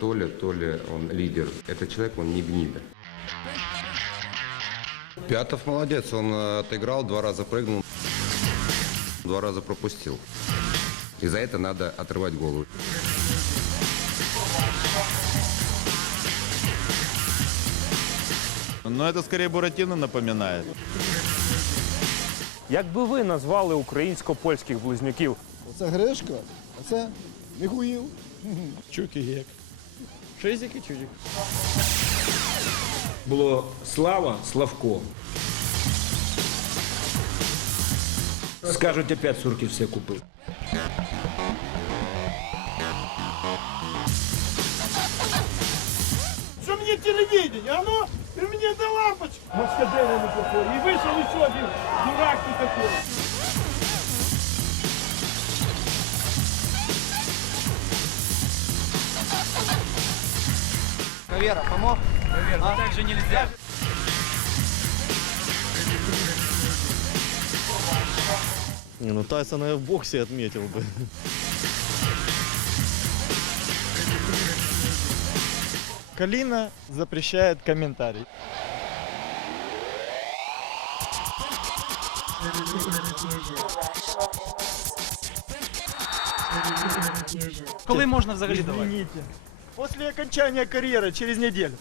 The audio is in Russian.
Толя, Толя, он лидер. Этот человек, он не гнида. Пятов молодец, он э, отыграл, два раза прыгнул, два раза пропустил. И за это надо отрывать голову. Но это скорее Буратино напоминает. Як би ви назвали українсько-польських близнюків? Оце Гришко, а це Міхуїл. Чук і гек. Шизик і чудик. було Слава Славко. Скажуть, опять сурки все купив. Що мені телевидение? А ну, ты мне да лампочку. Маскадеры не такой. И вышел еще один дурак такой. Не, ну Тайсона я в боксе отметил бы. Калина запрещает комментарий. Коли можна взагалі давати? Извините. После окончания карьеры через неделю.